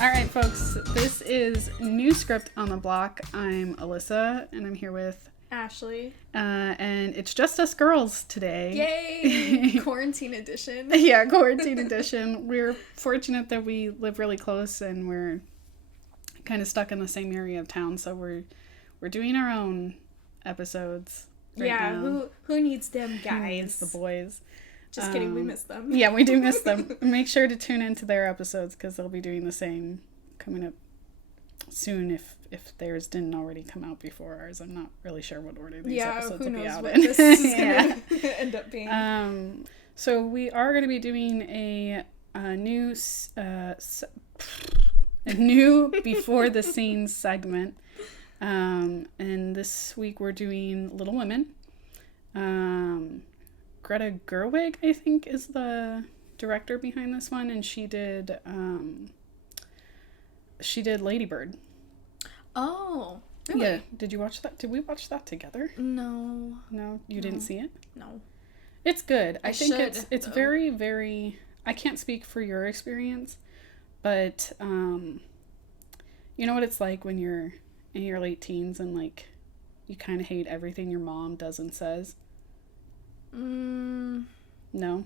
All right, folks, this is New Script on the Block. I'm Alyssa, and I'm here with Ashley. And it's just us girls today. Yay! Quarantine edition. Yeah, quarantine edition. We're fortunate that we live really close, and we're kind of stuck in the same area of town, so we're doing our own episodes right now. Who needs them guys? Who needs the boys? Just kidding, we miss them. Yeah, we do miss them. Make sure to tune into their episodes because they'll be doing the same coming up soon if theirs didn't already come out before ours. I'm not really sure what order these episodes will be out in. This is going to end up being. So we are going to be doing a new Before the Scenes segment. And this week we're doing Little Women. Greta Gerwig, I think, is the director behind this one, and she did Lady Bird. Oh, really? Yeah. Did you watch that? Did we watch that together? No. No? You didn't see it? No. It's good. I think should, it's very, very... I can't speak for your experience, but you know what it's like when you're in your late teens and, like, you kind of hate everything your mom does and says? No?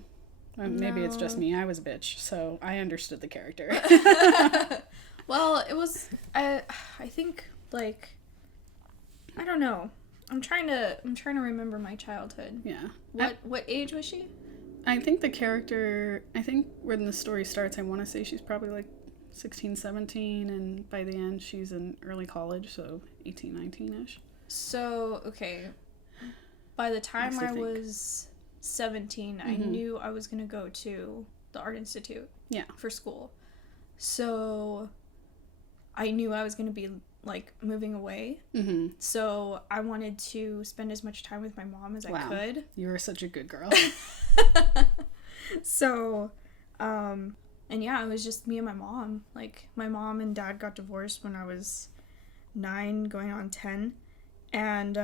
Maybe it's just me. I was a bitch, so I understood the character. Well, it was... I think, like... I don't know. I'm trying to remember my childhood. Yeah. What age was she? I think the character... I think when the story starts, I want to say she's probably, like, 16, 17, and by the end, she's in early college, so 18, 19-ish. So, okay... By the time I was 17, I knew I was going to go to the Art Institute for school. So I knew I was going to be, like, moving away. Mm-hmm. So I wanted to spend as much time with my mom as I could. You were such a good girl. So, and yeah, it was just me and my mom. Like, my mom and dad got divorced when I was 9, going on 10. And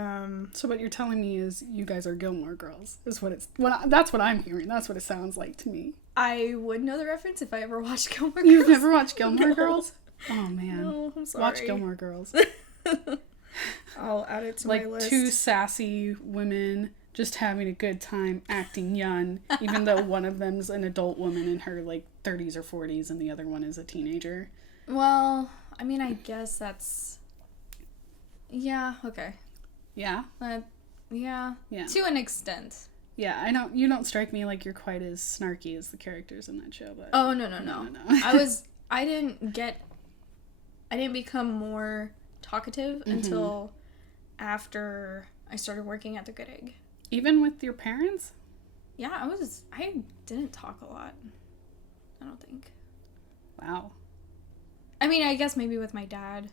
so what you're telling me is you guys are Gilmore Girls is what it's that's what I'm hearing. That's what it sounds like to me. I would know the reference if I ever watched Gilmore Girls. You've never watched Gilmore Girls? Oh man. No, I'm sorry. Watch Gilmore Girls. I'll add it to my list. Like two sassy women just having a good time acting young, even though one of them's an adult woman in her like 30s or 40s and the other one is a teenager. Well, I mean, I guess that's... Yeah, okay. Yeah? Yeah. To an extent. Yeah, I know you don't strike me like you're quite as snarky as the characters in that show, but... Oh, no. I didn't become more talkative until after I started working at the Good Egg. Even with your parents? Yeah, I didn't talk a lot. I don't think. Wow. I mean, I guess maybe with my dad,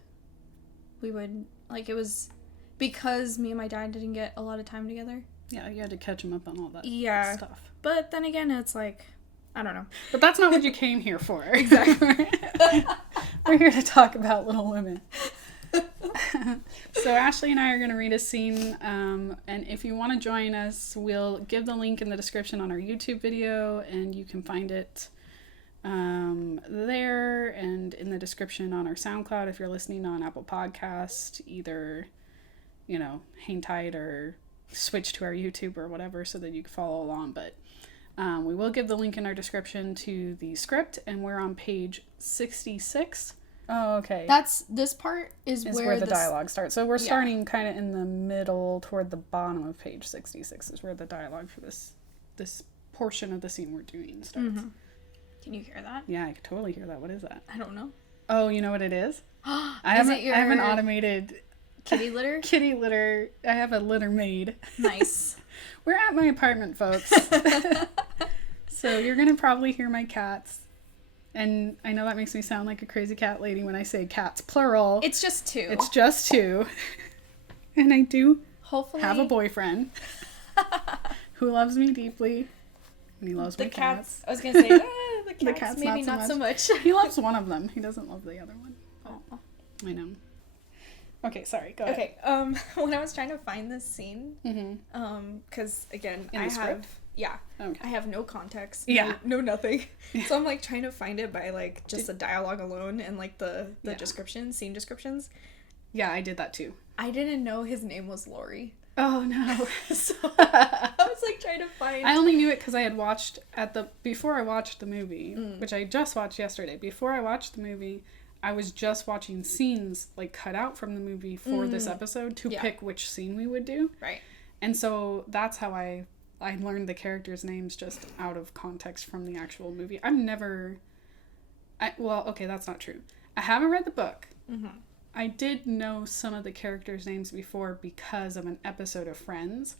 we would... Like, it was because me and my dad didn't get a lot of time together. Yeah, you had to catch him up on all that stuff. But then again, it's like, I don't know. But that's not what you came here for. Exactly. We're here to talk about Little Women. So Ashley and I are going to read a scene. And if you want to join us, we'll give the link in the description on our YouTube video. And you can find it there and in the description on our SoundCloud if you're listening on Apple Podcast, either, you know, hang tight or switch to our YouTube or whatever so that you can follow along. But we will give the link in our description to the script, and we're on page 66. Oh, okay. This part is where the dialogue starts. So we're starting kind of in the middle toward the bottom of page 66 is where the dialogue for this portion of the scene we're doing starts. Mm-hmm. Can you hear that? Yeah, I can totally hear that. What is that? I don't know. Oh, you know what it is? I have an automated kitty litter? Kitty litter. I have a litter maid. Nice. We're at my apartment, folks. So you're going to probably hear my cats. And I know that makes me sound like a crazy cat lady when I say cats, plural. It's just 2. It's just 2. And I do hopefully have a boyfriend who loves me deeply. And he loves my cats. I was going to say, the cats maybe not so much. He loves one of them. He doesn't love the other one. Oh. I know. Okay, sorry. Go ahead. Okay. When I was trying to find this scene, because again, I have Yeah. Okay. I have no context. Yeah. No nothing. So I'm like trying to find it by like just the dialogue alone and like the descriptions, scene descriptions. Yeah, I did that too. I didn't know his name was Laurie. Oh no. So I was like trying to find. I only knew it because I had watched before I watched the movie, which I just watched yesterday. Before I watched the movie, I was just watching scenes like cut out from the movie for this episode to pick which scene we would do. Right. And so that's how I learned the characters' names just out of context from the actual movie. Okay, that's not true. I haven't read the book. Mm-hmm. I did know some of the characters' names before because of an episode of Friends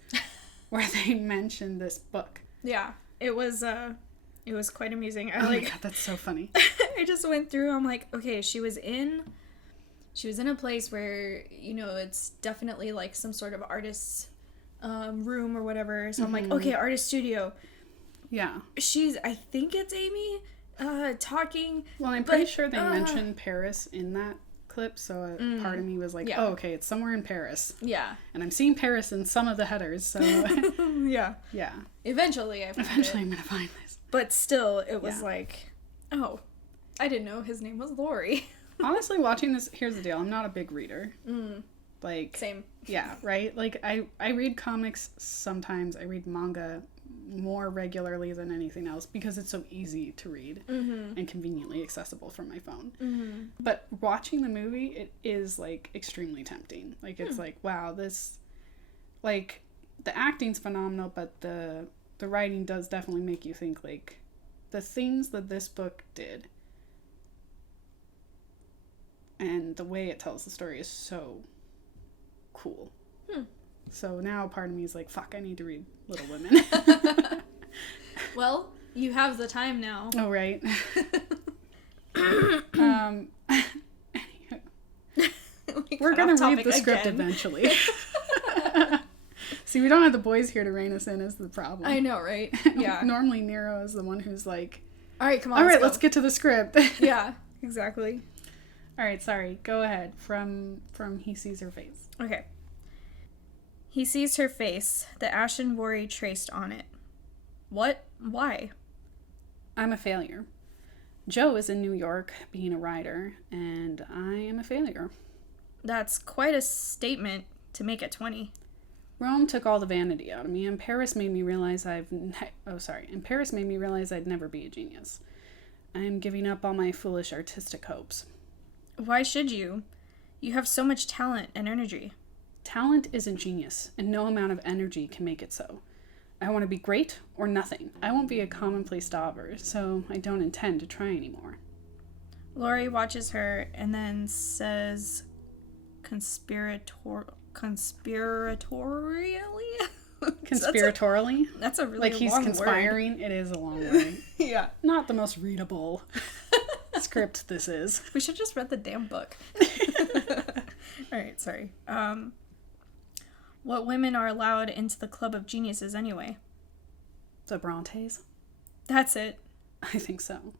where they mentioned this book. Yeah, it was quite amusing. My God, that's so funny. I just went through. I'm like, okay, she was in a place where, you know, it's definitely like some sort of artist's room or whatever. So I'm like, okay, artist studio. Yeah. I think it's Amy talking. Well, I'm pretty sure they mentioned Paris in that clip, so part of me was like, oh, okay, it's somewhere in Paris. Yeah. And I'm seeing Paris in some of the headers, so... Yeah. Yeah. Eventually I'm going to find this. But still, it was like, oh, I didn't know his name was Laurie. Honestly, watching this, here's the deal, I'm not a big reader. Like... Same. Yeah, right? Like, I read comics sometimes, I read manga more regularly than anything else because it's so easy to read and conveniently accessible from my phone. But watching the movie, it is like extremely tempting. Like it's like, wow, this, like, the acting's phenomenal, but the writing does definitely make you think, like, the things that this book did and the way it tells the story is so cool. So now part of me is like, fuck, I need to read Little Women. Well, you have the time now. Oh, right. We're going to read the script eventually. See, we don't have the boys here to rein us in is the problem. I know, right? Yeah. Normally Nero is the one who's like, all right, come on. All right, let's get to the script. Yeah, exactly. All right, sorry. Go ahead. From He Sees Her Face. Okay. He sees her face, the ashen worry traced on it. What? Why? I'm a failure. Joe is in New York being a writer, and I am a failure. That's quite a statement to make at 20. Rome took all the vanity out of me, and Paris made me realize I'd never be a genius. I am giving up all my foolish artistic hopes. Why should you? You have so much talent and energy. Talent isn't genius, and no amount of energy can make it so. I want to be great or nothing. I won't be a commonplace dauber, so I don't intend to try anymore. Laurie watches her and then says conspiratorially? Conspiratorially? That's a really like he's long conspiring. Word. It is a long word. Yeah. Not the most readable script this is. We should just read the damn book. Alright, sorry. What women are allowed into the Club of Geniuses anyway? The Brontes? That's it. I think so.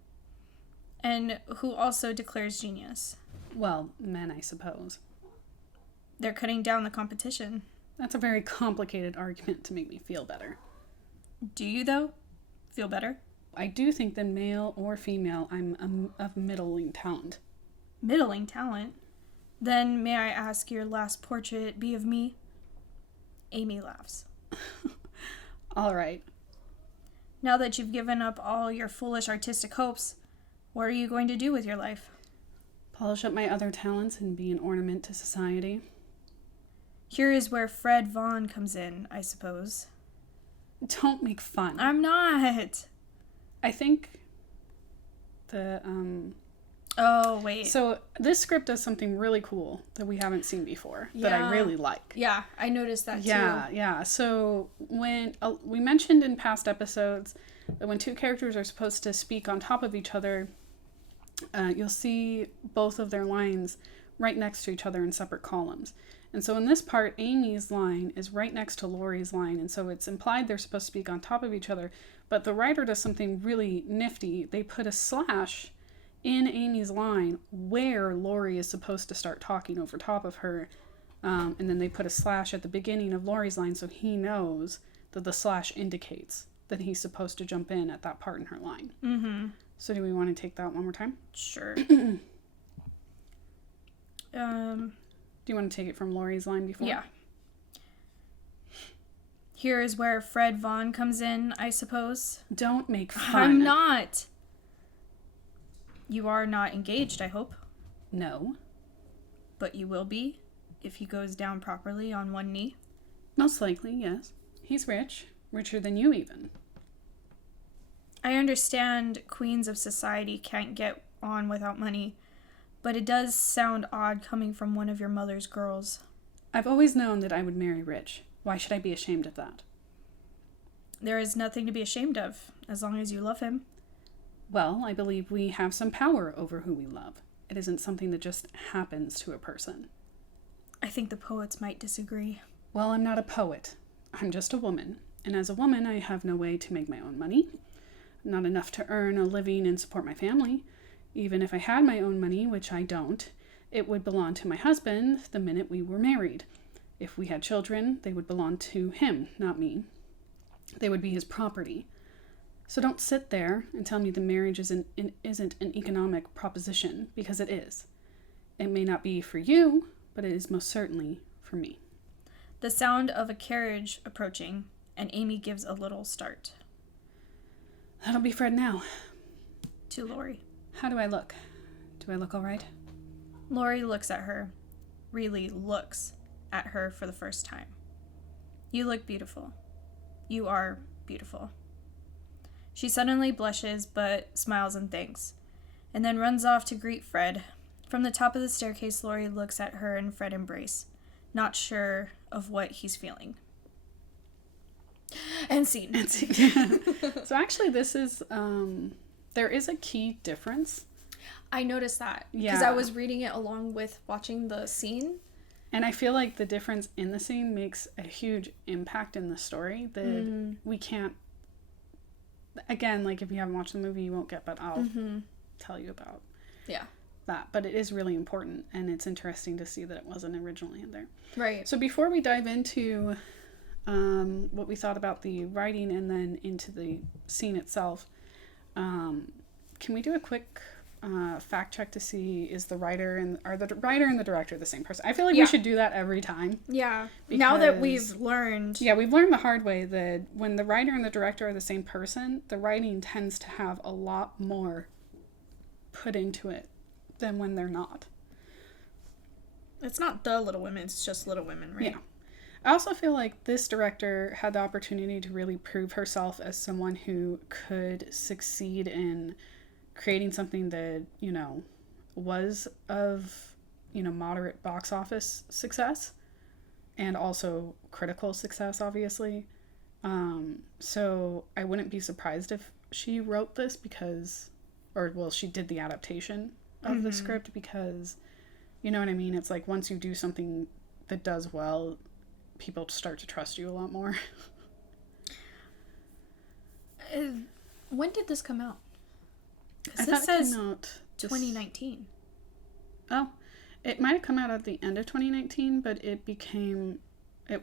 And who also declares genius? Well, men, I suppose. They're cutting down the competition. That's a very complicated argument to make me feel better. Do you, though? Feel better? I do think that male or female, I'm of middling talent. Middling talent? Then may I ask your last portrait be of me? Amy laughs. All right. Now that you've given up all your foolish artistic hopes, what are you going to do with your life? Polish up my other talents and be an ornament to society. Here is where Fred Vaughn comes in, I suppose. Don't make fun. I'm not. I think Oh, wait. So this script does something really cool that we haven't seen before that I really like. Yeah, I noticed that too. Yeah. So when we mentioned in past episodes that when two characters are supposed to speak on top of each other, you'll see both of their lines right next to each other in separate columns. And so in this part, Amy's line is right next to Laurie's line, and so it's implied they're supposed to speak on top of each other. But the writer does something really nifty. They put a slash in Amy's line where Laurie is supposed to start talking over top of her, and then they put a slash at the beginning of Laurie's line so he knows that the slash indicates then he's supposed to jump in at that part in her line. Mm-hmm. So do we want to take that one more time? Sure. Do you want to take it from Laurie's line before? Yeah. Here is where Fred Vaughn comes in, I suppose. Don't make fun. I'm not. You are not engaged, I hope. No. But you will be if he goes down properly on one knee. Most likely, yes. He's rich. Richer than you even. I understand queens of society can't get on without money, but it does sound odd coming from one of your mother's girls. I've always known that I would marry rich. Why should I be ashamed of that? There is nothing to be ashamed of, as long as you love him. Well, I believe we have some power over who we love. It isn't something that just happens to a person. I think the poets might disagree. Well, I'm not a poet. I'm just a woman. And as a woman, I have no way to make my own money. Not enough to earn a living and support my family. Even if I had my own money, which I don't, it would belong to my husband the minute we were married. If we had children, they would belong to him, not me. They would be his property. So don't sit there and tell me the marriage isn't an economic proposition, because it is. It may not be for you, but it is most certainly for me. The sound of a carriage approaching, and Amy gives a little start. That'll be Fred now. To Laurie. How do I look? Do I look all right? Laurie looks at her. Really looks at her for the first time. You look beautiful. You are beautiful. She suddenly blushes, but smiles and thanks, and then runs off to greet Fred. From the top of the staircase, Laurie looks at her and Fred embrace, not sure of what he's feeling. And scene. So actually this is, there is a key difference. I noticed that. Because I was reading it along with watching the scene. And I feel like the difference in the scene makes a huge impact in the story that we can't, again, like if you haven't watched the movie, you won't get, but I'll tell you about that. But it is really important, and it's interesting to see that it wasn't originally in there. Right. So before we dive into what we thought about the writing and then into the scene itself, can we do a quick fact check to see is the writer and the writer and the director the same person? I feel like we should do that every time. Yeah. Now that we've learned. Yeah, we've learned the hard way that when the writer and the director are the same person, the writing tends to have a lot more put into it than when they're not. It's not the Little Women, it's just Little Women, right? Yeah. I also feel like this director had the opportunity to really prove herself as someone who could succeed in creating something that, you know, was of, you know, moderate box office success and also critical success, obviously. So I wouldn't be surprised if she wrote this she did the adaptation of the script because, you know what I mean? It's like once you do something that does well, people start to trust you a lot more. When did this come out? I thought it came out 2019. Oh, it might have come out at the end of 2019, but it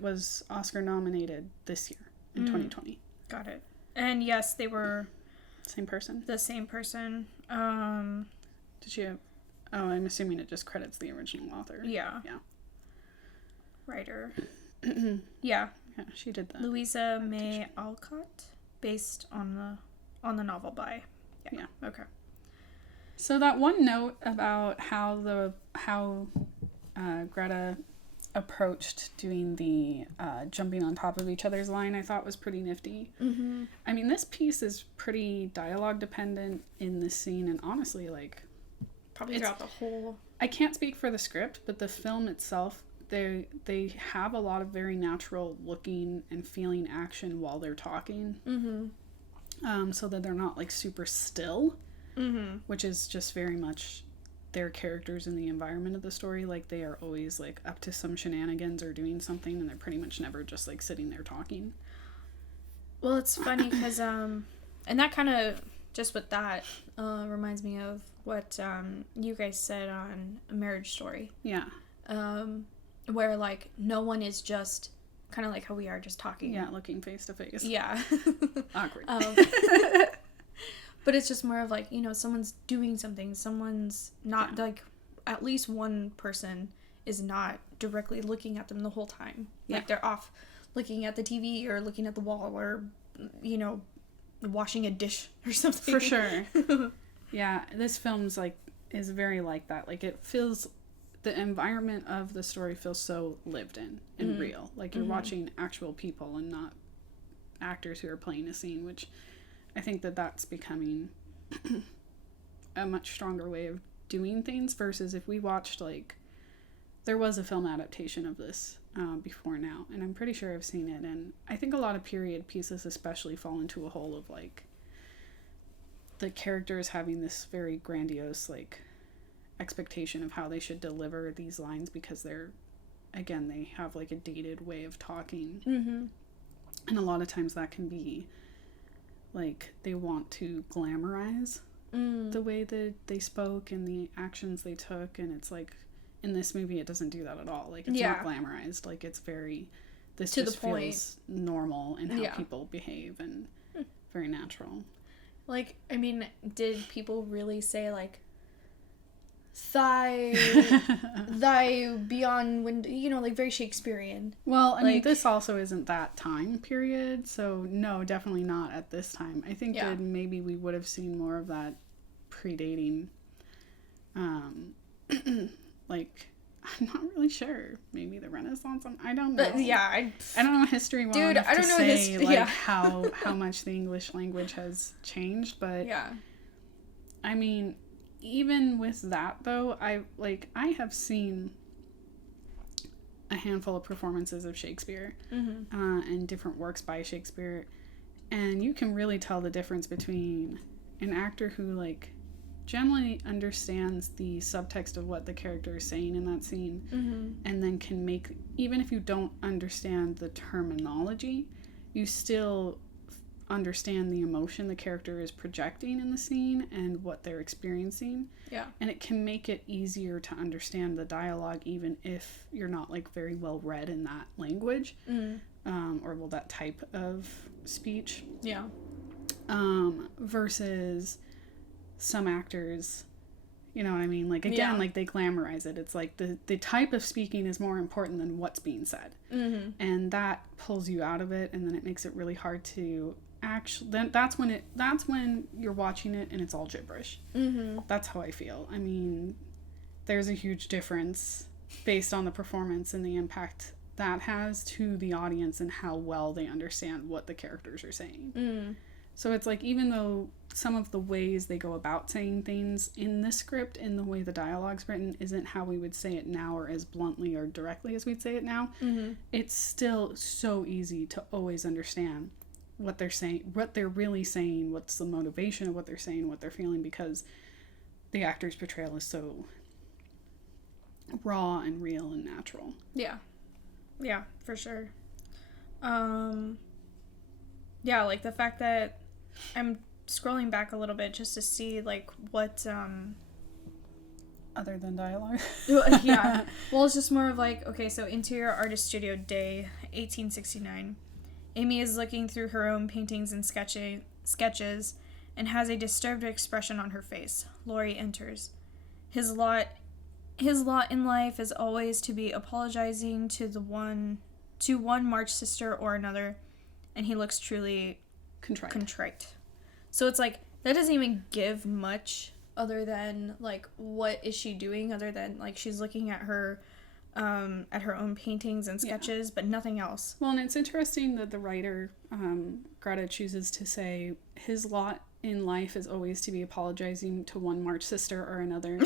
was Oscar nominated this year in 2020. Got it. And yes, they were same person. The same person. Did you? Oh, I'm assuming it just credits the original author. Yeah. Yeah. Writer. Yeah. Yeah, she did that. Louisa May Alcott, based on the novel by. Yeah. Okay. So that one note about how Greta approached doing the jumping on top of each other's line, I thought was pretty nifty. Mm-hmm. I mean, this piece is pretty dialogue dependent in this scene, and honestly, like probably throughout the whole. I can't speak for the script, but the film itself, they have a lot of very natural looking and feeling action while they're talking. Mm-hmm. So that they're not like super still, which is just very much their characters in the environment of the story. Like they are always like up to some shenanigans or doing something, and they're pretty much never just like sitting there talking. Well, it's funny because and that kind of just with that reminds me of what you guys said on A Marriage Story. Yeah. Where like no one is just kind of like how we are just talking. Yeah, looking face to face. Yeah. Awkward. But it's just more of like, you know, someone's doing something. Someone's not, like, at least one person is not directly looking at them the whole time. Yeah. Like, they're off looking at the TV or looking at the wall or, you know, washing a dish or something. For sure. Yeah, this film's, like, is very like that. Like, it feels... The environment of the story feels so lived in and real. Like, you're watching actual people and not actors who are playing a scene, which I think that that's becoming a much stronger way of doing things versus if we watched, like, there was a film adaptation of this before now, and I'm pretty sure I've seen it, and I think a lot of period pieces especially fall into a hole of, like, the characters having this very grandiose, like, expectation of how they should deliver these lines because they're, again, they have, like, a dated way of talking. And a lot of times that can be, like, they want to glamorize the way that they spoke and the actions they took, and it's like, in this movie it doesn't do that at all. Like, it's not glamorized. Like, it's very, this to just feels normal in how people behave and very natural. Like, I mean, did people really say, like, thy beyond window, you know, like, very Shakespearean? Well, I mean, this also isn't that time period, so no, definitely not at this time. I think that maybe we would have seen more of that predating, like, I'm not really sure, maybe the Renaissance, I don't know. I don't know history well enough to say, like, how much the English language has changed, but I mean, even with that, though, I have seen a handful of performances of Shakespeare and different works by Shakespeare, and you can really tell the difference between an actor who, like, generally understands the subtext of what the character is saying in that scene and then can make, even if you don't understand the terminology, you still understand the emotion the character is projecting in the scene and what they're experiencing. And it can make it easier to understand the dialogue even if you're not, like, very well read in that language or well, that type of speech. Versus some actors, you know what I mean? Like, again, like, they glamorize it. It's like the type of speaking is more important than what's being said. And that pulls you out of it, and then it makes it really hard to actually, that's when you're watching it and it's all gibberish. That's how I feel. I mean, there's a huge difference based on the performance and the impact that has to the audience and how well they understand what the characters are saying. So it's like, even though some of the ways they go about saying things in the script, in the way the dialogue's written, isn't how we would say it now or as bluntly or directly as we'd say it now, it's still so easy to always understand what they're saying, what they're really saying, what's the motivation of what they're saying, what they're feeling, because the actor's portrayal is so raw and real and natural. Yeah, for sure. Yeah, like, the fact that I'm scrolling back a little bit just to see, like, what other than dialogue. Well, it's just more of, like, okay, so interior artist studio, day 1869. Amy is looking through her own paintings and sketches and has a disturbed expression on her face. Laurie enters. His lot in life is always to be apologizing to one March sister or another, and he looks truly contrite. So it's like, that doesn't even give much other than, like, what is she doing other than, like, she's looking at her own paintings and sketches, but nothing else. Well, and it's interesting that the writer, Greta, chooses to say his lot in life is always to be apologizing to one March sister or another,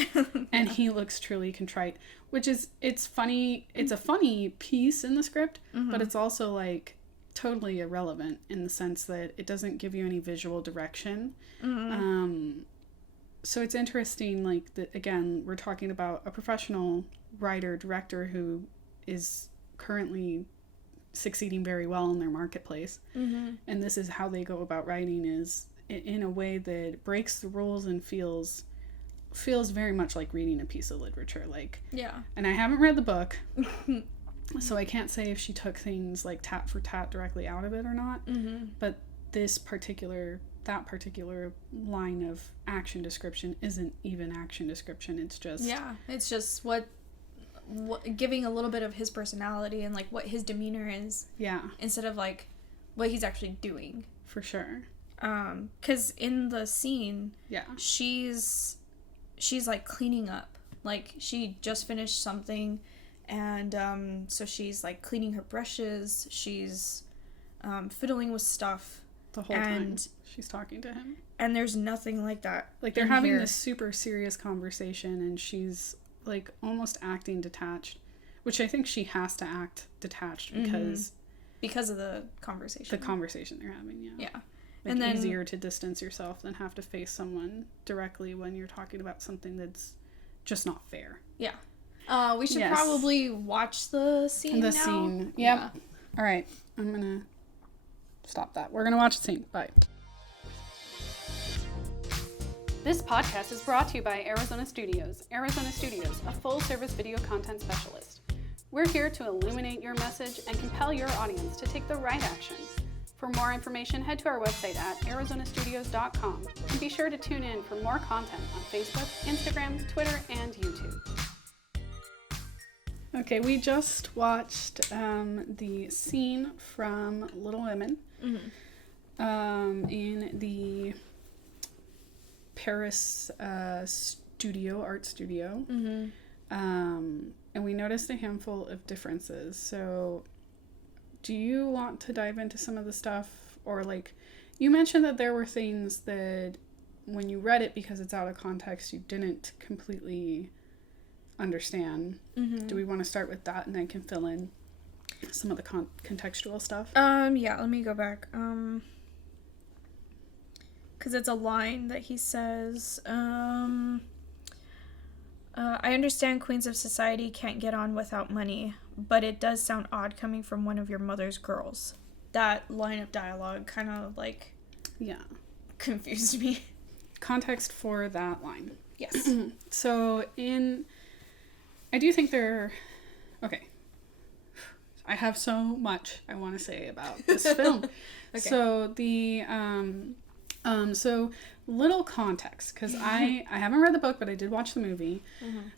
and he looks truly contrite, which is, it's funny, it's a funny piece in the script, but it's also, like, totally irrelevant in the sense that it doesn't give you any visual direction. So it's interesting, like, that, again, we're talking about a professional writer, director who is currently succeeding very well in their marketplace. And this is how they go about writing, is in a way that breaks the rules and feels very much like reading a piece of literature. Like, and I haven't read the book, So I can't say if she took things like tat for tat directly out of it or not. But that particular line of action description isn't even action description. It's just... Yeah, it's just what giving a little bit of his personality and, like, what his demeanor is. Yeah. Instead of, like, what he's actually doing. For sure. 'Cause in the scene... Yeah. She's, like, cleaning up. Like, she just finished something, and, so she's, like, cleaning her brushes. She's, fiddling with stuff. The whole time she's talking to him. And there's nothing like that. Like, they're having this super serious conversation, and she's... like almost acting detached, which I think she has to act detached because of the conversation they're having. Yeah. Like, and then easier to distance yourself than have to face someone directly when you're talking about something that's just not fair. We should probably watch the scene now. Scene. Yep. Yeah. All right, I'm gonna stop that. We're gonna watch the scene. Bye. This podcast is brought to you by Arizona Studios. Arizona Studios, a full-service video content specialist. We're here to illuminate your message and compel your audience to take the right actions. For more information, head to our website at arizonastudios.com and be sure to tune in for more content on Facebook, Instagram, Twitter, and YouTube. Okay, we just watched the scene from Little Women in the Paris art studio. And we noticed a handful of differences. So do you want to dive into some of the stuff? Or, like, you mentioned that there were things that when you read it, because it's out of context, you didn't completely understand. Do we want to start with that, and I can fill in some of the contextual stuff? Yeah, let me go back. Because it's a line that he says, I understand queens of society can't get on without money, but it does sound odd coming from one of your mother's girls. That line of dialogue kind of, like, confused me. Context for that line. Yes. So I do think okay. I have so much I want to say about this film. Okay. So so little context, because I haven't read the book, but I did watch the movie.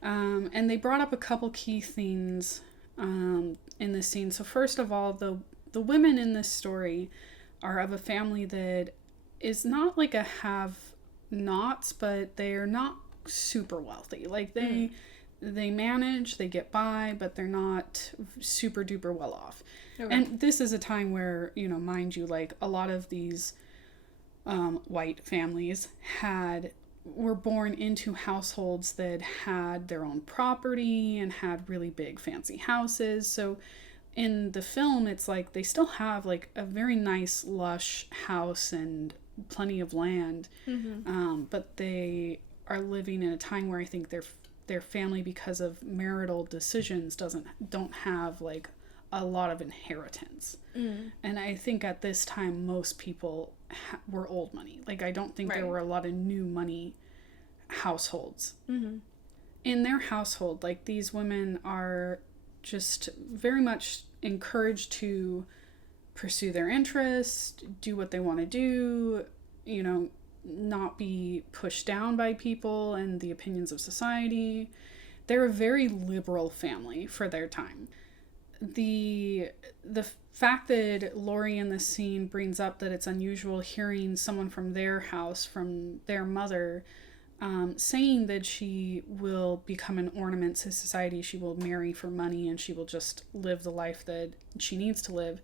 And they brought up a couple key themes in this scene. So first of all, the women in this story are of a family that is not like a have-nots, but they're not super wealthy. Like, they manage, they get by, but they're not super duper well off. Okay. And this is a time where, mind you, like, a lot of these white families were born into households that had their own property and had really big fancy houses. So in the film, it's like they still have, like, a very nice lush house and plenty of land, but they are living in a time where I think their family, because of marital decisions, don't have, like, a lot of inheritance. And I think at this time most people were old money. Like, I don't think there were a lot of new money households. In their household, like, these women are just very much encouraged to pursue their interests, do what they want to do, not be pushed down by people and the opinions of society. They're a very liberal family for their time. The fact that Laurie in this scene brings up that it's unusual hearing someone from their house, from their mother, saying that she will become an ornament to society, she will marry for money, and she will just live the life that she needs to live.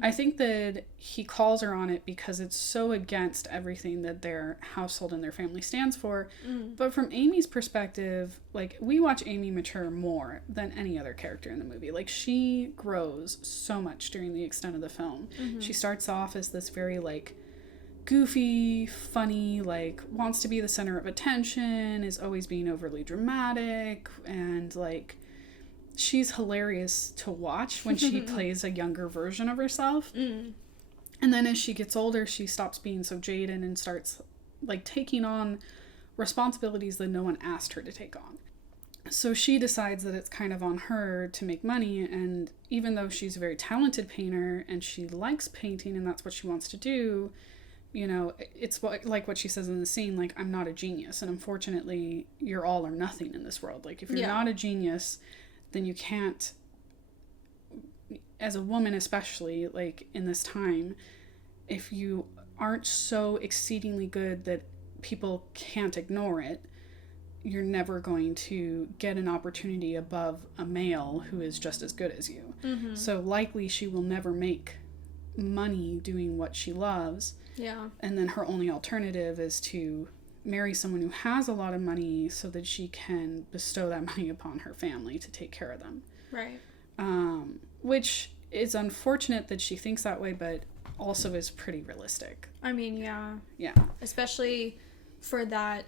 I think that he calls her on it because it's so against everything that their household and their family stands for. But from Amy's perspective, like, we watch Amy mature more than any other character in the movie. Like, she grows so much during the extent of the film. She starts off as this very, like, goofy, funny, like, wants to be the center of attention, is always being overly dramatic, and, like, she's hilarious to watch when she plays a younger version of herself. And then as she gets older, she stops being so jaded and starts, like, taking on responsibilities that no one asked her to take on. So she decides that it's kind of on her to make money, and even though she's a very talented painter and she likes painting and that's what she wants to do, you know, it's like what she says in the scene, like, I'm not a genius, and unfortunately you're all or nothing in this world. Like, if you're not a genius, then you can't, as a woman especially, like, in this time, if you aren't so exceedingly good that people can't ignore it, you're never going to get an opportunity above a male who is just as good as you. Mm-hmm. So likely she will never make money doing what she loves. Yeah. And then her only alternative is to marry someone who has a lot of money so that she can bestow that money upon her family to take care of them. Right. Which is unfortunate that she thinks that way, but also is pretty realistic. I mean, yeah. Yeah. Especially for that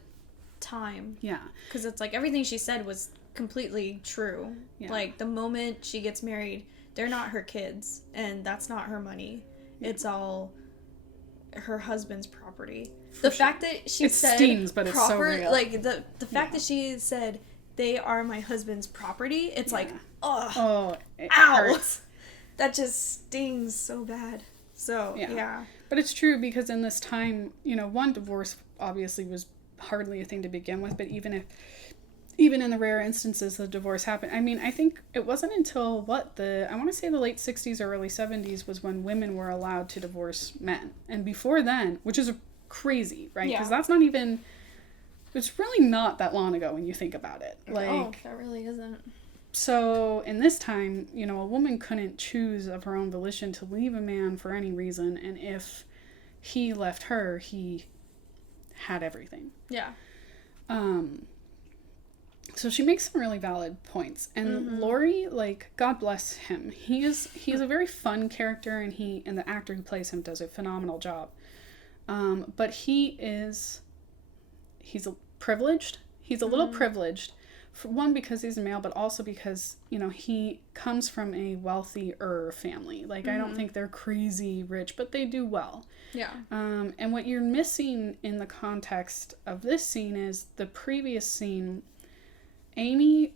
time. Yeah. Because it's like everything she said was completely true. Yeah. Like, the moment she gets married, they're not her kids, and that's not her money. Yeah. It's all her husband's property. The fact that she said stings, but it's so real. Like, the fact that she said, they are my husband's property, it's like, ugh. Oh, it ow. hurts. That just stings so bad. So, yeah. But it's true, because in this time, you know, one, divorce obviously was hardly a thing to begin with, but even in the rare instances the divorce happened, I mean, I think it wasn't until I want to say the late 60s or early 70s was when women were allowed to divorce men. And before then, which is crazy, right? Because that's not even, it's really not that long ago when you think about it. Like, oh, that really isn't. So in this time, you know, a woman couldn't choose of her own volition to leave a man for any reason, and if he left her, he had everything. Yeah. So she makes some really valid points. And Laurie, like, God bless him. He's a very fun character, and the actor who plays him does a phenomenal job. But he's privileged. He's a little privileged. For one, because he's a male, but also because, you know, he comes from a wealthier family. Like, I don't think they're crazy rich, but they do well. Yeah. And what you're missing in the context of this scene is the previous scene. Amy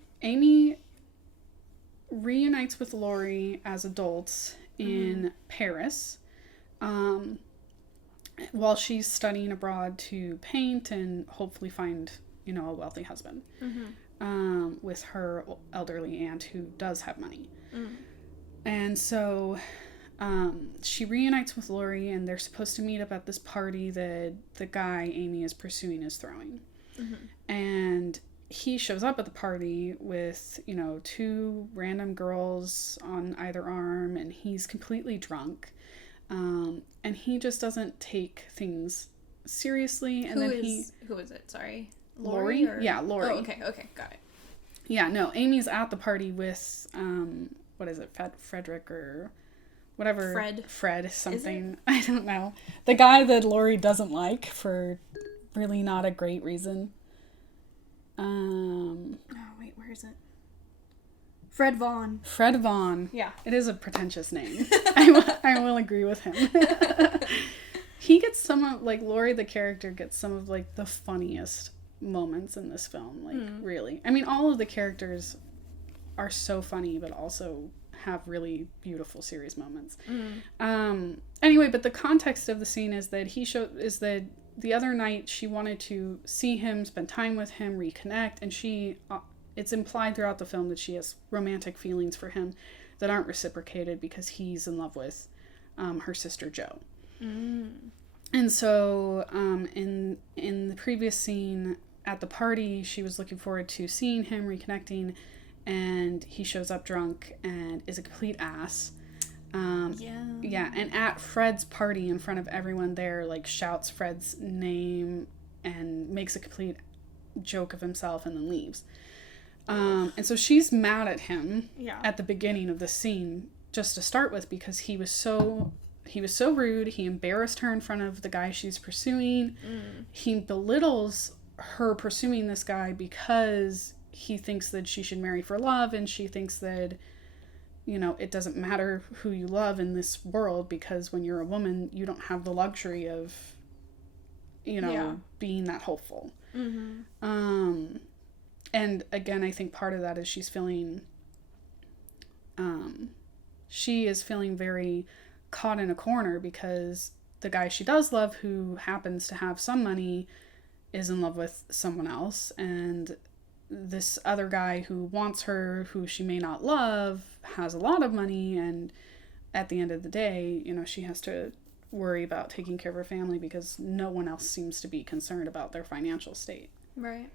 reunites with Laurie as adults in Paris, while she's studying abroad to paint and hopefully find, you know, a wealthy husband, with her elderly aunt who does have money. And so she reunites with Laurie, and they're supposed to meet up at this party that the guy Amy is pursuing is throwing. And he shows up at the party with, you know, 2 random girls on either arm, and he's completely drunk. And he just doesn't take things seriously. And who is it? Sorry. Laurie? Yeah, Laurie. Oh, okay, got it. Yeah, no, Amy's at the party with, what is it, Frederick or whatever. Fred something. I don't know. The guy that Laurie doesn't like for really not a great reason. Oh, wait, where is it? Fred Vaughn. Fred Vaughn. Yeah. It is a pretentious name. I will agree with him. He gets Laurie the character gets some of, like, the funniest moments in this film. Like, really. I mean, all of the characters are so funny, but also have really beautiful, serious moments. Anyway, but the context of the scene is that the other night she wanted to see him, spend time with him, reconnect, and it's implied throughout the film that she has romantic feelings for him that aren't reciprocated because he's in love with her sister Jo. And so in the previous scene at the party, she was looking forward to seeing him, reconnecting, and he shows up drunk and is a complete ass. Yeah, and at Fred's party in front of everyone there, like, shouts Fred's name and makes a complete joke of himself and then leaves. And so she's mad at him at the beginning of the scene, just to start with, because he was so rude. He embarrassed her in front of the guy she's pursuing. He belittles her pursuing this guy because he thinks that she should marry for love, and she thinks that, you know, it doesn't matter who you love in this world, because when you're a woman, you don't have the luxury of, you know, being that hopeful. And again, I think part of that is she is feeling very caught in a corner because the guy she does love, who happens to have some money, is in love with someone else, and this other guy who wants her, who she may not love, has a lot of money, and at the end of the day, you know, she has to worry about taking care of her family because no one else seems to be concerned about their financial state. Right.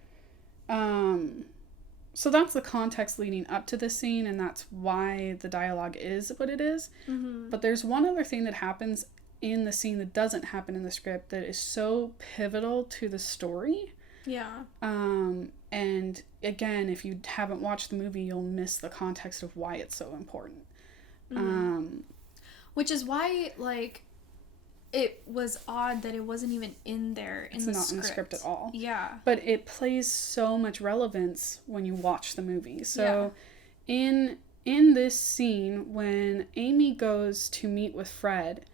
So that's the context leading up to this scene, and that's why the dialogue is what it is. Mm-hmm. But there's one other thing that happens in the scene that doesn't happen in the script that is so pivotal to the story. Yeah. And again, if you haven't watched the movie, you'll miss the context of why it's so important. Mm-hmm. Which is why, like, it was odd that it wasn't even in there in the script. It's not in the script at all. Yeah. But it plays so much relevance when you watch the movie. So in this scene, when Amy goes to meet with Fred,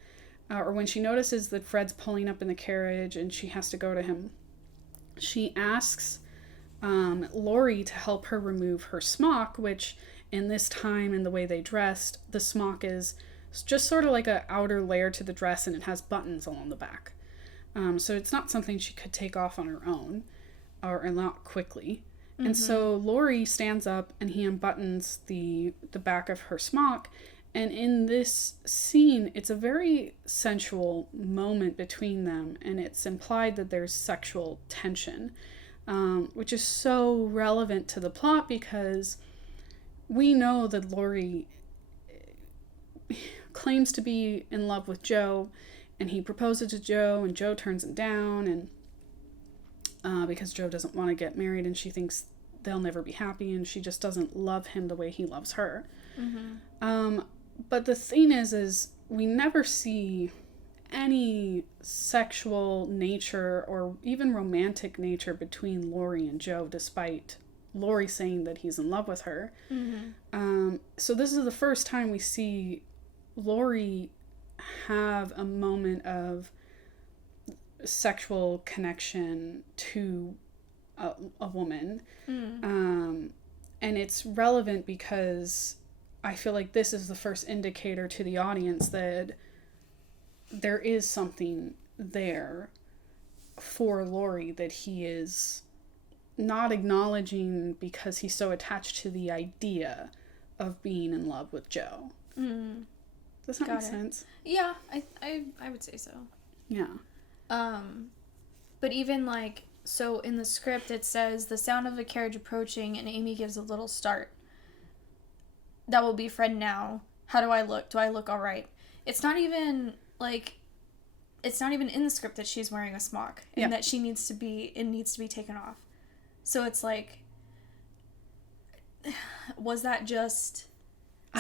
or when she notices that Fred's pulling up in the carriage and she has to go to him, she asks Laurie to help her remove her smock, which in this time and the way they dressed, the smock is just sort of like an outer layer to the dress, and it has buttons along the back. So it's not something she could take off on her own, or not quickly. Mm-hmm. And so Laurie stands up and he unbuttons the back of her smock. And in this scene, it's a very sensual moment between them, and it's implied that there's sexual tension, which is so relevant to the plot because we know that Laurie claims to be in love with Joe, and he proposes to Joe, and Joe turns him down, and because Joe doesn't want to get married, and she thinks they'll never be happy, and she just doesn't love him the way he loves her. Mm-hmm. But the thing is we never see any sexual nature or even romantic nature between Laurie and Joe, despite Laurie saying that he's in love with her. Mm-hmm. So this is the first time we see Laurie have a moment of sexual connection to a woman. Mm. And it's relevant because I feel like this is the first indicator to the audience that there is something there for Laurie that he is not acknowledging because he's so attached to the idea of being in love with Joe. Mm. Does that make sense? Yeah, I would say so. Yeah. But even like, so in the script it says the sound of a carriage approaching and Amy gives a little start. That will be Fred now. How do I look? Do I look all right? It's not even in the script that she's wearing a smock and that it needs to be taken off. So it's like, was that just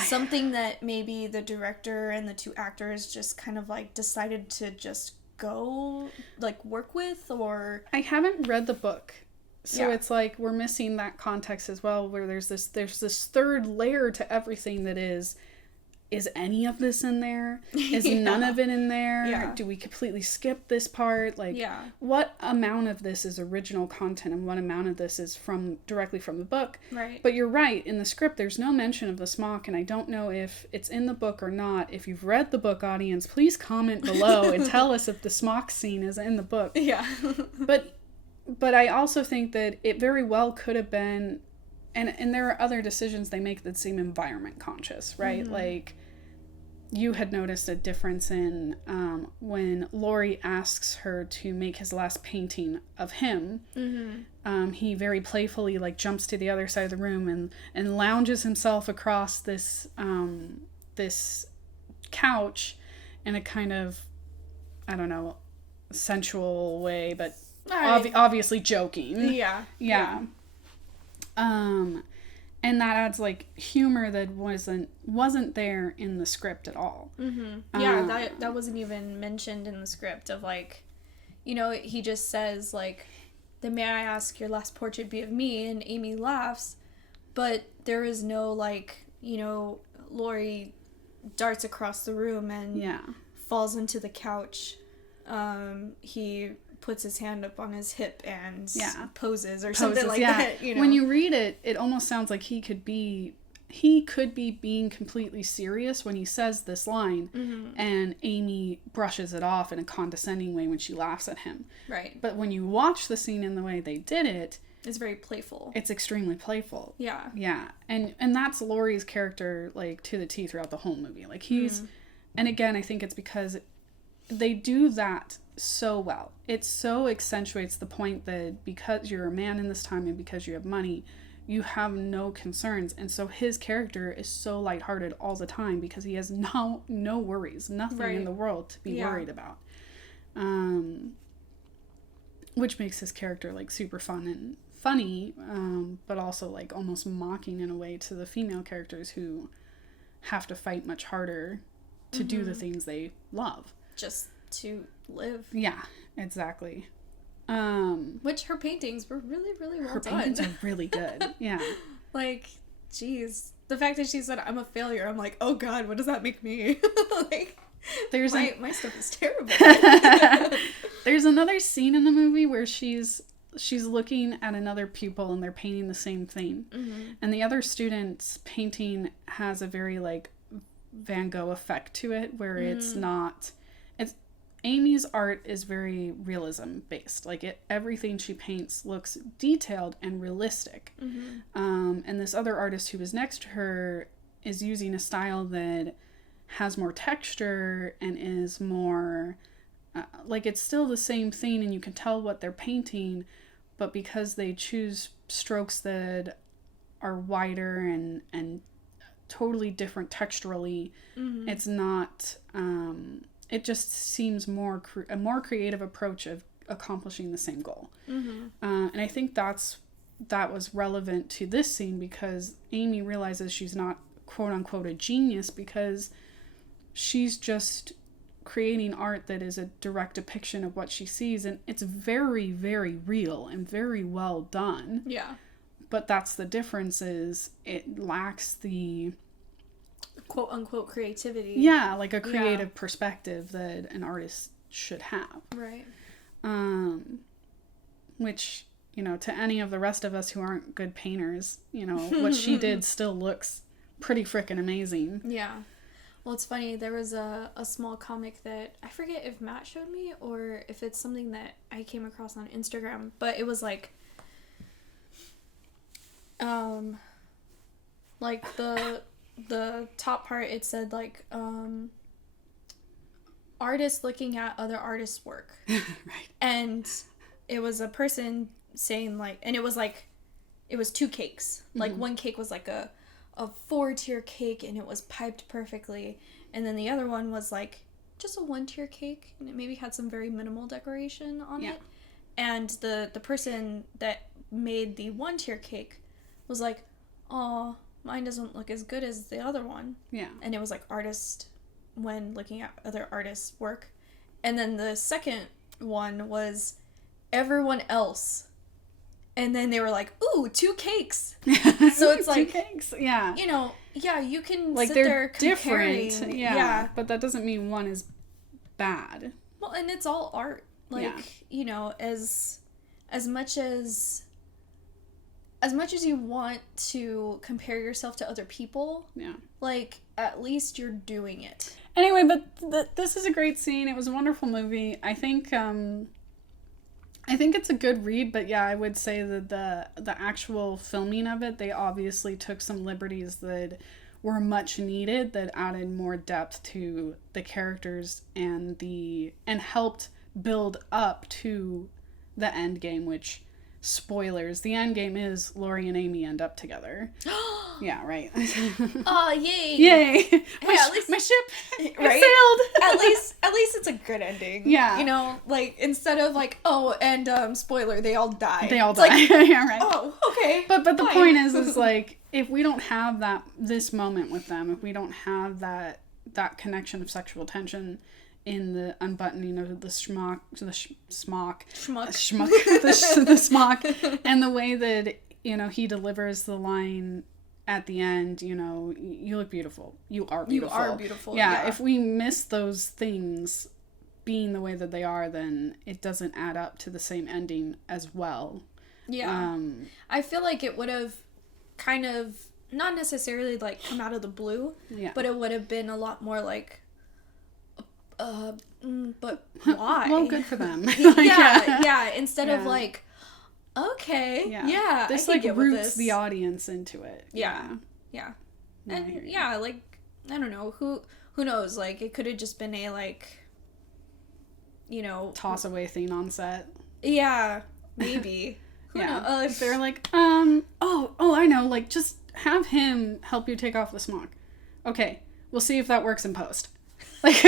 something that maybe the director and the two actors just kind of like decided to just go like work with? Or I haven't read the book, so it's like we're missing that context as well, where there's this third layer to everything that is any of this in there? Is none of it in there? Yeah. Do we completely skip this part? Like, what amount of this is original content and what amount of this is directly from the book? Right. But you're right, in the script there's no mention of the smock, and I don't know if it's in the book or not. If you've read the book, audience, please comment below and tell us if the smock scene is in the book. Yeah. But I also think that it very well could have been, and there are other decisions they make that seem environment conscious, right? Mm-hmm. Like, you had noticed a difference in when Laurie asks her to make his last painting of him. Mm-hmm. He very playfully like jumps to the other side of the room and lounges himself across this couch in a kind of, I don't know, sensual way, but obviously joking. Yeah. And that adds like humor that wasn't there in the script at all. Mm-hmm. Yeah, that wasn't even mentioned in the script of like, you know, he just says like, "Then may I ask your last portrait be of me?" And Amy laughs, but there is no like, you know, Laurie darts across the room and falls into the couch. He puts his hand up on his hip and poses something like yeah. that. You know? When you read it, it almost sounds like he could be being completely serious when he says this line, and Amy brushes it off in a condescending way when she laughs at him. Right. But when you watch the scene in the way they did it, it's very playful. It's extremely playful. Yeah. Yeah. And that's Laurie's character, like, to the T throughout the whole movie. Like, he's... And again, I think it's because they do that so well. It so accentuates the point that because you're a man in this time and because you have money, you have no concerns. And so his character is so lighthearted all the time because he has no worries. Nothing in the world to be worried about. Which makes his character, like, super fun and funny, but also, like, almost mocking in a way to the female characters who have to fight much harder to do the things they love. Just to live. Yeah, exactly. Which her paintings were really, really well done. Her paintings are really good. Yeah. Like, geez. The fact that she said, I'm a failure, I'm like, oh God, what does that make me? Like, my stuff is terrible. There's another scene in the movie where she's looking at another pupil and they're painting the same thing. And the other student's painting has a very, like, Van Gogh effect to it, where it's Amy's art is very realism based. Like, everything she paints looks detailed and realistic. And this other artist who was next to her is using a style that has more texture and is more like, it's still the same thing and you can tell what they're painting, but because they choose strokes that are wider and totally different texturally, it's not it just seems a more creative approach of accomplishing the same goal. And I think that was relevant to this scene because Amy realizes she's not quote unquote a genius because she's just creating art that is a direct depiction of what she sees, and it's very, very real and very well done. Yeah. But that's the difference, is it lacks the quote unquote creativity. Yeah, like a creative perspective that an artist should have. Right. Which, you know, to any of the rest of us who aren't good painters, you know, what she did still looks pretty frickin' amazing. Yeah. Well, it's funny, there was a small comic that, I forget if Matt showed me or if it's something that I came across on Instagram, but it was like the top part, it said, like, artists looking at other artists' work. Right. And it was a person saying, like, and it was two cakes. Like, one cake was like a 4-tier cake and it was piped perfectly, and then the other one was like just a 1-tier cake and it maybe had some very minimal decoration on it, and the person that made the 1-tier cake was like, oh, mine doesn't look as good as the other one. And it was like artist when looking at other artists' work. And then the second one was everyone else. And then they were like, ooh, 2 cakes. So it's like, 2 cakes, yeah. You know, yeah, you can like, sit they're there comparing. Different, yeah. But that doesn't mean one is bad. Well, and it's all art. Like, you know, as much as you want to compare yourself to other people, like, at least you're doing it. Anyway, but this is a great scene. It was a wonderful movie. I think it's a good read, but yeah, I would say that the actual filming of it, they obviously took some liberties that were much needed, that added more depth to the characters and helped build up to the end game, which, spoilers, the end game is Laurie and Amy end up together. Yeah, right. Oh, yay. Yay. Hey, at least my ship right? sailed. At least it's a good ending. Yeah. You know, like, instead of like, oh, and spoiler, they all die. They all die. Like, yeah, right. Oh, okay. But the point is like, if we don't have this moment with them, if we don't have that connection of sexual tension in the unbuttoning of the smock, the smock, and the way that, you know, he delivers the line at the end, you know, you look beautiful. You are beautiful. You are beautiful. Yeah, if we miss those things, being the way that they are, then it doesn't add up to the same ending as well. Yeah. I feel like it would have kind of, not necessarily, like, come out of the blue, but it would have been a lot more, like, but why? Well, good for them. Instead of, like, okay, this, like, roots the audience into it. Yeah. And, like, I don't know, who knows, like, it could have just been a, like, you know... toss away thing on set. Yeah, maybe. Who knows? If they're like, I know, like, just have him help you take off the smock. Okay, we'll see if that works in post. Like,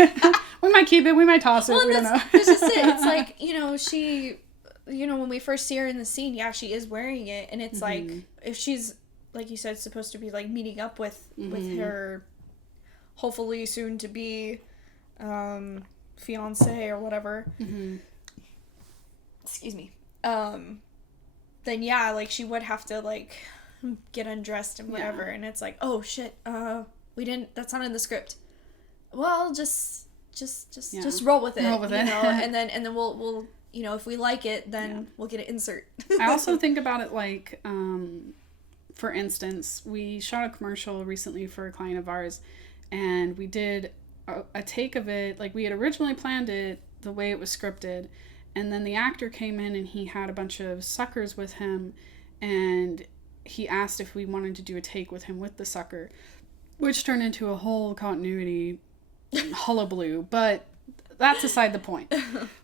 we might keep it, we might toss it, we don't know. That's just it. It's like, you know, she, you know, when we first see her in the scene, she is wearing it, and it's like, if she's, like you said, supposed to be, like, meeting up with her hopefully soon to be fiance or whatever. Excuse me. Then like, she would have to, like, get undressed and whatever, and it's like, oh shit, that's not in the script. Well, just roll with it. You know, and then we'll you know, if we like it, then we'll get an insert. I also think about it like, for instance, we shot a commercial recently for a client of ours, and we did a take of it, like, we had originally planned it the way it was scripted, and then the actor came in and he had a bunch of suckers with him, and he asked if we wanted to do a take with him with the sucker, which turned into a whole continuity hullabaloo, but that's aside the point.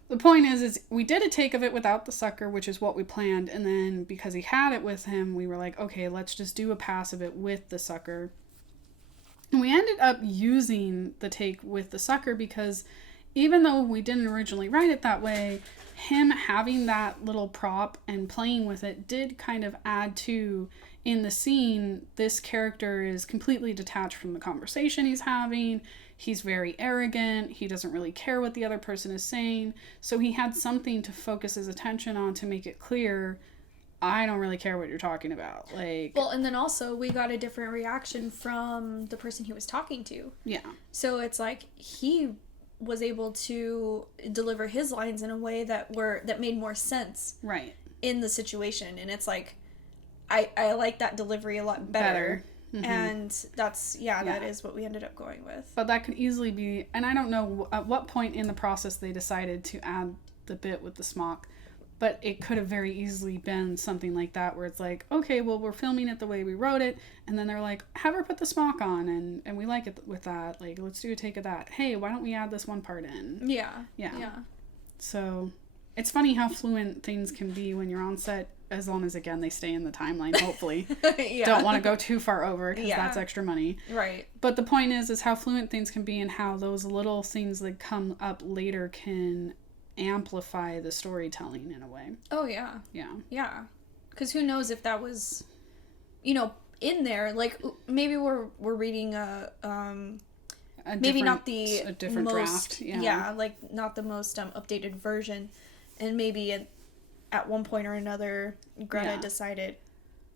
The point is we did a take of it without the sucker, which is what we planned, and then because he had it with him, we were like, okay, let's just do a pass of it with the sucker. And we ended up using the take with the sucker because even though we didn't originally write it that way, him having that little prop and playing with it did kind of add to, in the scene, this character is completely detached from the conversation he's having. He's very arrogant. He doesn't really care what the other person is saying. So he had something to focus his attention on to make it clear, I don't really care what you're talking about. Like, well, and then also we got a different reaction from the person he was talking to. Yeah. So it's like he was able to deliver his lines in a way that made more sense. Right. In the situation, and it's like I like that delivery a lot better. Mm-hmm. And that's, that is what we ended up going with. But that could easily be, and I don't know at what point in the process they decided to add the bit with the smock, but it could have very easily been something like that where it's like, okay, well, we're filming it the way we wrote it, and then they're like, have her put the smock on, and we like it with that, like, let's do a take of that. Hey, why don't we add this one part in? Yeah. So it's funny how fluent things can be when you're on set, as long as, again, they stay in the timeline, hopefully. Don't want to go too far over, because that's extra money. Right. But the point is how fluent things can be, and how those little things that come up later can amplify the storytelling in a way. Oh, yeah. Yeah. Because who knows if that was, you know, in there, like, maybe we're reading maybe not a different draft. Yeah, like, not the most updated version, and maybe at one point or another, Greta decided,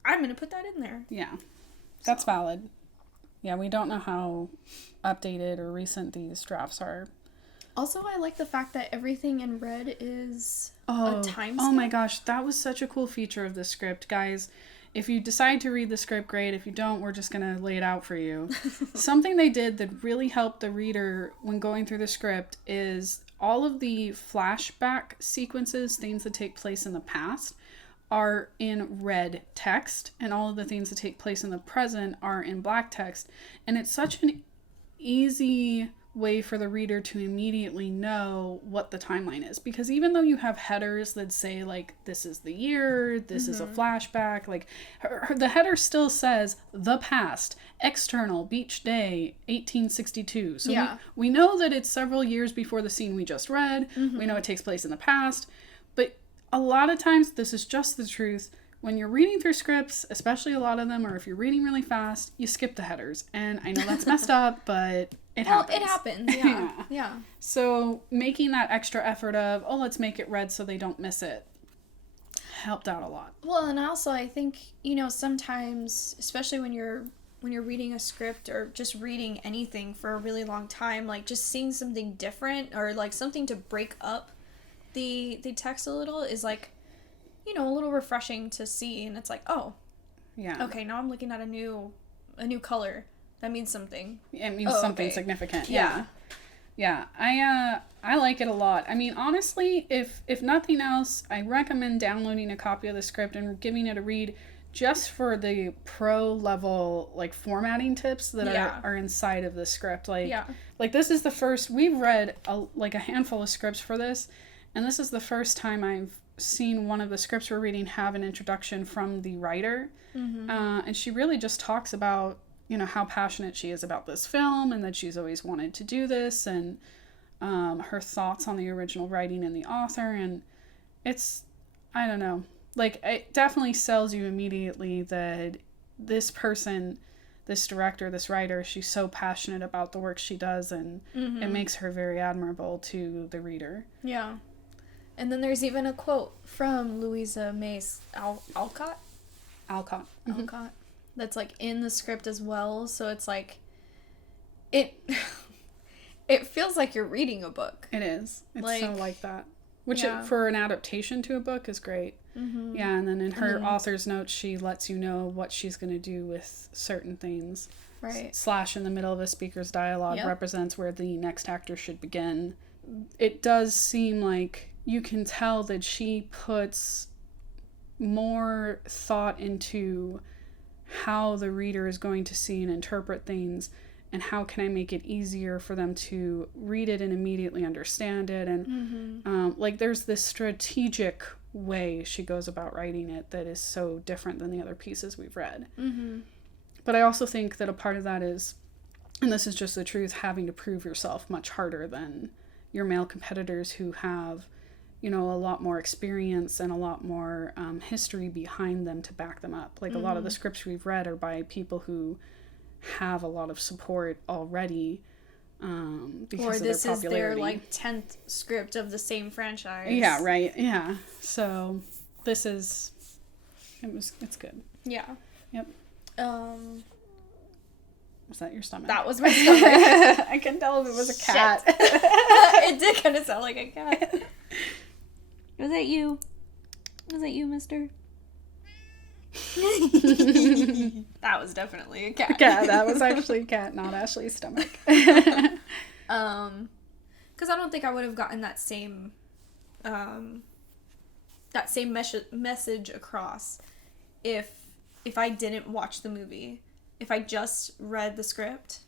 I'm going to put that in there. Yeah, that's valid. Yeah, we don't know how updated or recent these drafts are. Also, I like the fact that everything in red is a timestamp. Oh my gosh, that was such a cool feature of the script. Guys, if you decide to read the script, great. If you don't, we're just going to lay it out for you. Something they did that really helped the reader when going through the script is all of the flashback sequences, things that take place in the past, are in red text, and all of the things that take place in the present are in black text. And it's such an easy way for the reader to immediately know what the timeline is, because even though you have headers that say, like, this is the year, this is a flashback, like, the header still says the past, external, beach day, 1862. So we know that it's several years before the scene we just read. We know it takes place in the past, but a lot of times this is just the truth. When you're reading through scripts, especially a lot of them, or if you're reading really fast, you skip the headers. And I know that's messed up, but it happens. Well, it happens, yeah. So making that extra effort of, let's make it red so they don't miss it, helped out a lot. Well, and also I think, you know, sometimes, especially when you're when you're reading a script or just reading anything for a really long time, like just seeing something different or like something to break up the text a little is like, you know, a little refreshing to see. And it's like, oh, yeah, okay, now I'm looking at a new color. That means something. It means something significant. Yeah. Yeah, I like it a lot. I mean, honestly, if nothing else, I recommend downloading a copy of the script and giving it a read just for the pro level, like, formatting tips that are inside of the script. Like, like this is the first, we've read a handful of scripts for this, and this is the first time I've seen one of the scripts we're reading have an introduction from the writer. Mm-hmm. And she really just talks about, you know, how passionate she is about this film and that she's always wanted to do this, and her thoughts on the original writing and the author. And it's, I don't know, like, it definitely sells you immediately that this person, this director, this writer, she's so passionate about the work she does, and it makes her very admirable to the reader. Yeah. And then there's even a quote from Louisa May Alcott. Mm-hmm. Alcott. That's like in the script as well, so it's like it feels like you're reading a book. It is. It's like, so like that. Which for an adaptation to a book is great. Mm-hmm. Yeah, and then in her author's notes, she lets you know what she's going to do with certain things. Right. Slash in the middle of a speaker's dialogue represents where the next actor should begin. It does seem like you can tell that she puts more thought into how the reader is going to see and interpret things, and how can I make it easier for them to read it and immediately understand it. And like there's this strategic way she goes about writing it that is so different than the other pieces we've read. But I also think that a part of that is, and this is just the truth, having to prove yourself much harder than your male competitors who have, you know, a lot more experience and a lot more history behind them to back them up. Like a lot of the scripts we've read are by people who have a lot of support already because of their popularity. Or this is their, like, 10th script of the same franchise. Yeah, right. Yeah. So this is, it's good. Yeah. Yep. Was that your stomach? That was my stomach. I can tell if it was a cat. It did kind of sound like a cat. Was that you? Was that you, mister? That was definitely a cat. Yeah, that was actually a cat, not Ashley's stomach. Because I don't think I would have gotten that same message across if I didn't watch the movie. If I just read the script,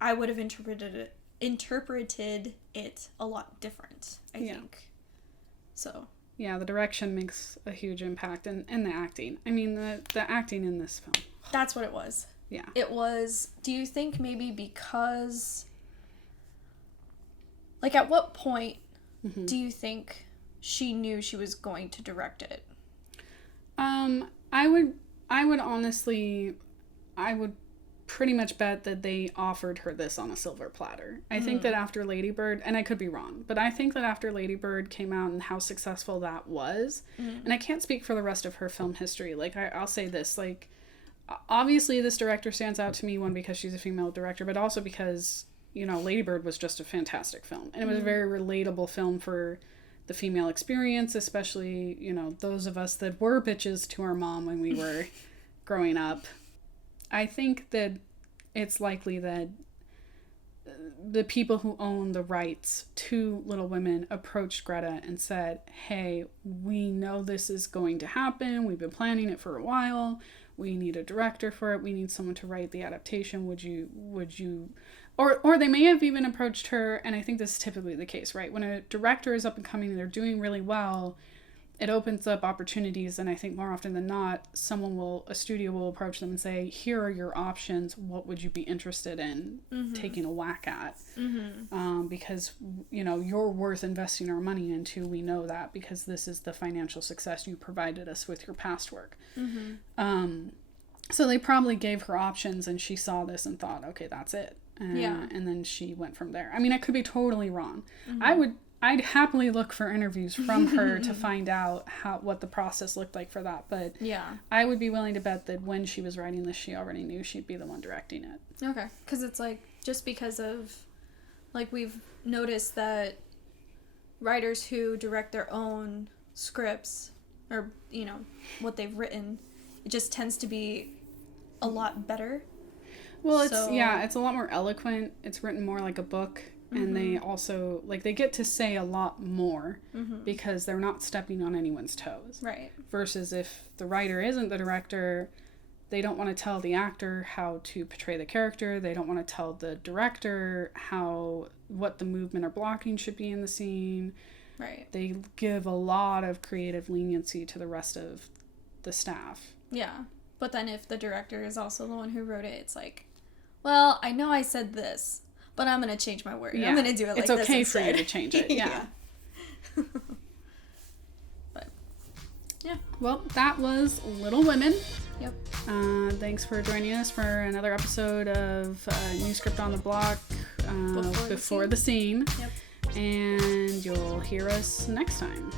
I would have interpreted it a lot different, I think. So. Yeah, the direction makes a huge impact, and the acting. I mean, the acting in this film. That's what it was. Yeah. It was, do you think maybe because, like, at what point do you think she knew she was going to direct it? I would honestly, I would pretty much bet that they offered her this on a silver platter. I think that after Lady Bird, and I could be wrong, but I think that after Lady Bird came out and how successful that was, and I can't speak for the rest of her film history, like, I'll say this, like, obviously this director stands out to me, one, because she's a female director, but also because, you know, Lady Bird was just a fantastic film, and it was a very relatable film for the female experience, especially, you know, those of us that were bitches to our mom when we were growing up. I think that it's likely that the people who own the rights to Little Women approached Greta and said, hey, we know this is going to happen. We've been planning it for a while. We need a director for it. We need someone to write the adaptation. Would you, or they may have even approached her, and I think this is typically the case, right? When a director is up and coming and they're doing really well, it opens up opportunities, and I think more often than not, a studio will approach them and say, here are your options. What would you be interested in taking a whack at? Because, you know, you're worth investing our money into. We know that because this is the financial success you provided us with your past work. So they probably gave her options, and she saw this and thought, okay, that's it. And then she went from there. I mean, I could be totally wrong. I'd happily look for interviews from her to find out what the process looked like for that. But I would be willing to bet that when she was writing this, she already knew she'd be the one directing it. Okay. Because it's like, just because of, like, we've noticed that writers who direct their own scripts, or, you know, what they've written, it just tends to be a lot better. Well, it's a lot more eloquent. It's written more like a book. And they also, like, they get to say a lot more because they're not stepping on anyone's toes. Right. Versus if the writer isn't the director, they don't want to tell the actor how to portray the character. They don't want to tell the director what the movement or blocking should be in the scene. Right. They give a lot of creative leniency to the rest of the staff. Yeah. But then if the director is also the one who wrote it, it's like, well, I know I said this, but I'm going to change my word. Yeah. I'm going to do it like this instead. It's okay for you to change it. Yeah. But, yeah. Well, that was Little Women. Yep. Thanks for joining us for another episode of New Script on the Block, Before the Scene. Yep. And you'll hear us next time.